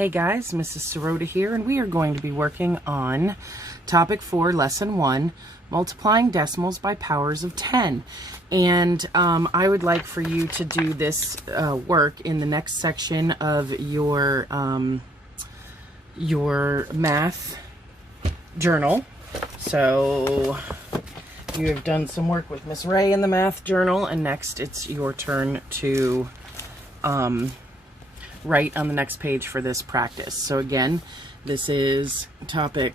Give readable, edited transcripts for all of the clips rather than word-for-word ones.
Hey guys, Mrs. Sirota here, and we are going to be working on Topic 4, Lesson 1, Multiplying Decimals by Powers of 10. And I would like for you to do this work in the next section of your math journal. So you have done some work with Miss Ray in the math journal, and next it's your turn to write on the next page for this practice. So again, this is topic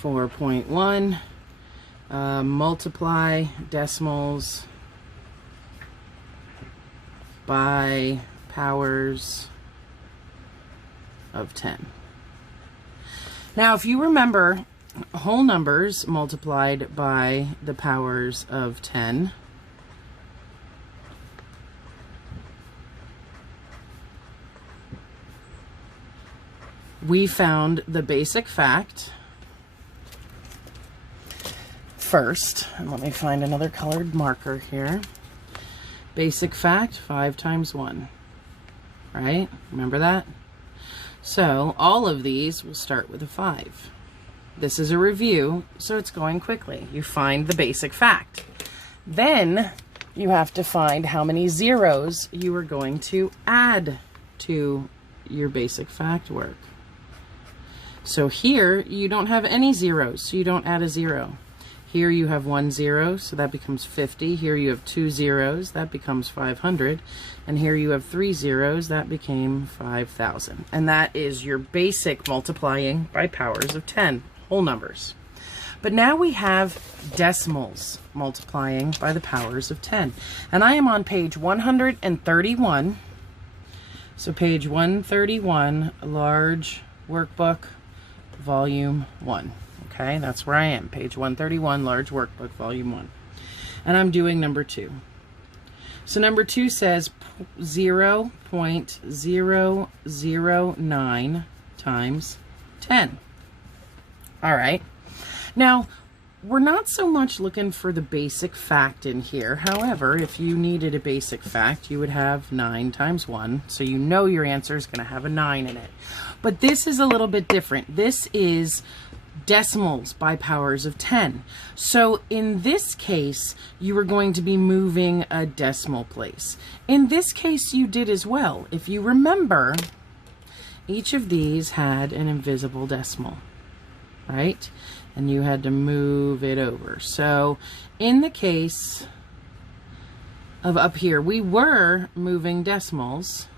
4.1, multiply decimals by powers of 10. Now, if you remember, whole numbers multiplied by the powers of 10 we found the basic fact first. And let me find another colored marker here. Basic fact, 5 times 1. Right? Remember that? So all of these will start with a 5. This is a review, so it's going quickly. You find the basic fact. Then you have to find how many zeros you are going to add to your basic fact work. So here, you don't have any zeros, so you don't add a 0. Here you have 1 0, so that becomes 50. Here you have 2 zeros, that becomes 500. And here you have 3 zeros, that became 5,000. And that is your basic multiplying by powers of 10, whole numbers. But now we have decimals multiplying by the powers of 10. And I am on page 131. So page 131, large workbook, volume 1. Okay, that's where I am, page 131, large workbook, volume 1. And I'm doing number 2. So number 2 says 0.009 times 10. All right. Now, we're not so much looking for the basic fact in here. However, if you needed a basic fact, you would have 9 times 1. So you know your answer is going to have a 9 in it. But this is a little bit different. This is decimals by powers of 10. So in this case, you are going to be moving a decimal place. In this case, you did as well. If you remember, each of these had an invisible decimal, right? And you had to move it over. So in the case of up here, we were moving decimals,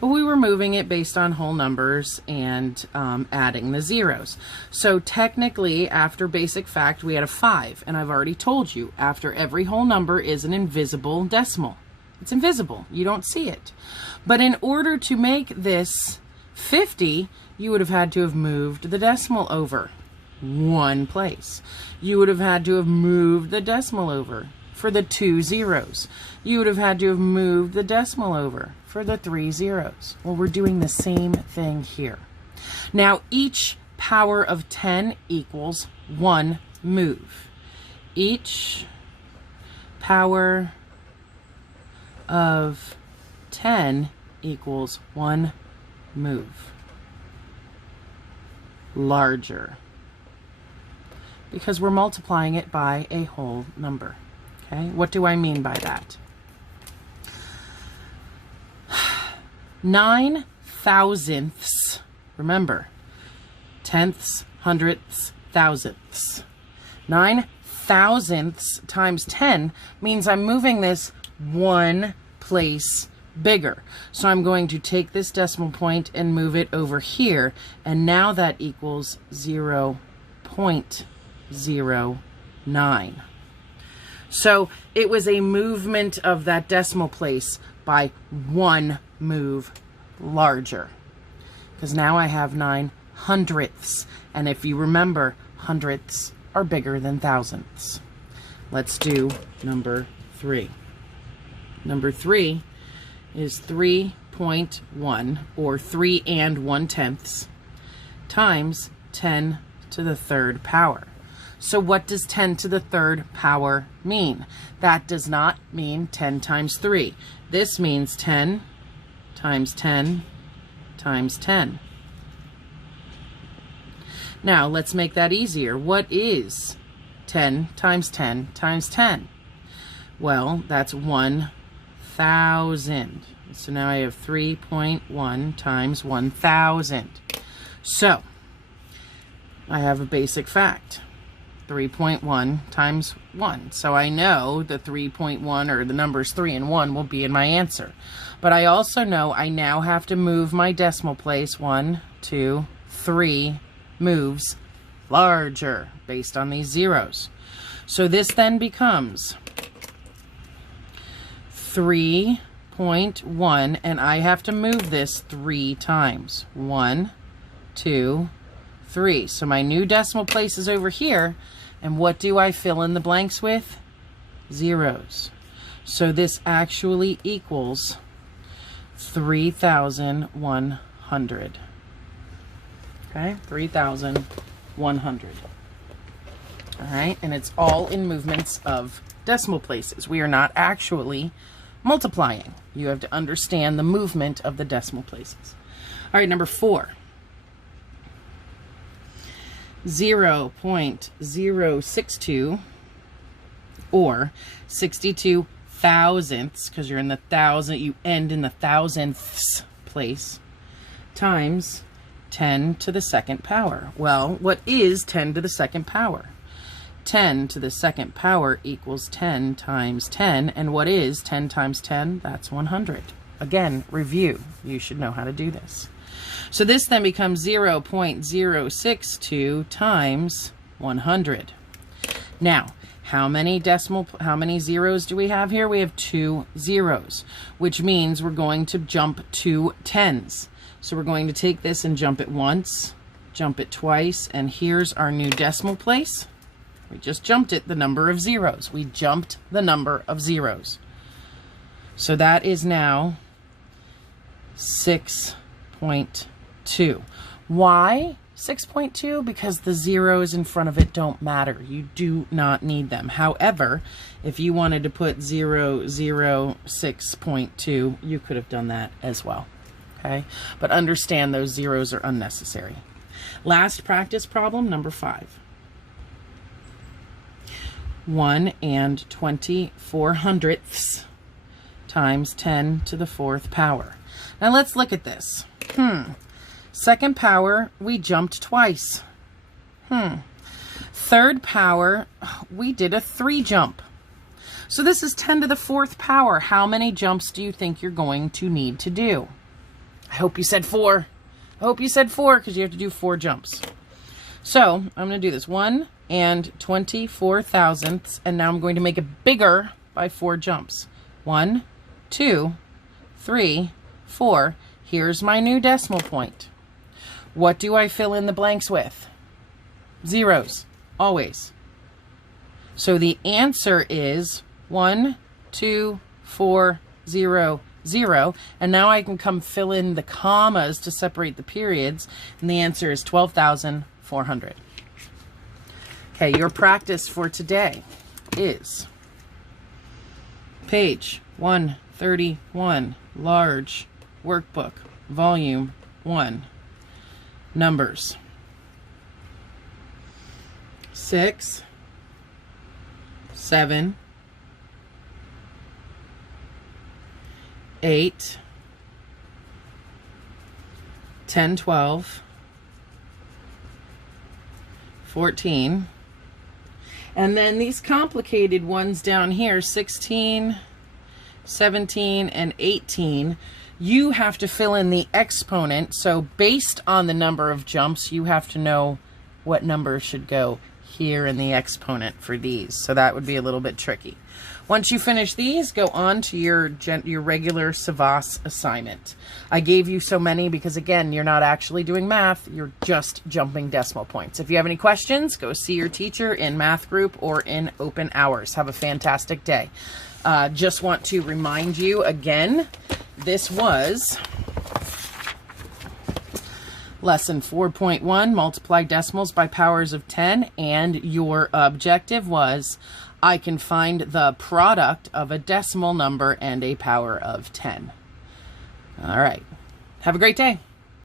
but we were moving it based on whole numbers and adding the zeros. So technically, after basic fact, we had a 5. And I've already told you, after every whole number is an invisible decimal. It's invisible. You don't see it. But in order to make this 50, you would have had to have moved the decimal over 1 place. You would have had to have moved the decimal over for the 2 zeros. You would have had to have moved the decimal over for the 3 zeros. Well, we're doing the same thing here. Now, each power of 10 equals 1 move. Each power of 10 equals 1 move. Larger. Because we're multiplying it by a whole number. Okay, what do I mean by that? 9 thousandths, remember, tenths, hundredths, thousandths. 9 thousandths times 10 means I'm moving this 1 place bigger. So I'm going to take this decimal point and move it over here, and now that equals 0.09. So it was a movement of that decimal place by 1 move larger. Because now I have 9 hundredths. And if you remember, hundredths are bigger than thousandths. Let's do number 3. Number 3 is 3.1, or 3 and 1/10 times 10 to the 3rd power. So what does 10 to the 3rd power mean? That does not mean 10 times 3. This means 10 times 10 times 10. Now let's make that easier. What is 10 times 10 times 10? Well, that's 1,000. So now I have 3.1 times 1,000. So I have a basic fact. 3.1 times 1. So I know the 3.1, or the numbers 3 and 1, will be in my answer. But I also know I now have to move my decimal place 1, 2, 3 moves larger based on these zeros. So this then becomes 3.1, and I have to move this 3 times. 1, 2, 3. So my new decimal place is over here, and what do I fill in the blanks with? Zeros. So this actually equals 3,100. Okay, 3,100. All right, and it's all in movements of decimal places. We are not actually multiplying. You have to understand the movement of the decimal places. All right, number 4. 0.062, or 62 thousandths, because you're in the thousand, you end in the thousandths place, times 10 to the second power. Well, what is 10 to the second power? 10 to the second power equals 10 times 10, and what is 10 times 10? That's 100. Again, review. You should know how to do this. So this then becomes 0.062 times 100. Now, how many zeros do we have here? We have 2 zeros, which means we're going to jump 2 tens. So we're going to take this and jump it once, jump it twice, and here's our new decimal place. We just jumped it, the number of zeros. We jumped the number of zeros. So that is now 6.2. Why 6.2? Because the zeros in front of it don't matter. You do not need them. However, if you wanted to put 006.2, you could have done that as well. Okay? But understand those zeros are unnecessary. Last practice problem, number 5. 1 and 24 hundredths times 10 to the 4th power. Now let's look at this. Second power, we jumped twice. Third power, we did a 3 jump. So this is 10 to the 4th power. How many jumps do you think you're going to need to do? I hope you said 4. I hope you said 4, because you have to do 4 jumps. So I'm going to do this. 1 and 24 thousandths, and now I'm going to make it bigger by 4 jumps. 1, 2, 3, 4. Here's my new decimal point. What do I fill in the blanks with? Zeros, always. So the answer is 1, 2, 4, 0, 0. And now I can come fill in the commas to separate the periods, and the answer is 12,400. Okay, your practice for today is page 131, large workbook, volume 1, numbers 6, 7, 8, 10, 12, 14, and then these complicated ones down here, 16, 17, and 18, you have to fill in the exponent. So based on the number of jumps, you have to know what number should go here in the exponent for these. So that would be a little bit tricky. Once you finish these, go on to your regular Savas assignment. I gave you so many because, again, you're not actually doing math. You're just jumping decimal points. If you have any questions, go see your teacher in math group or in open hours. Have a fantastic day. Just want to remind you again, this was lesson 4.1, multiply decimals by powers of 10, and your objective was I can find the product of a decimal number and a power of 10. All right. Have a great day.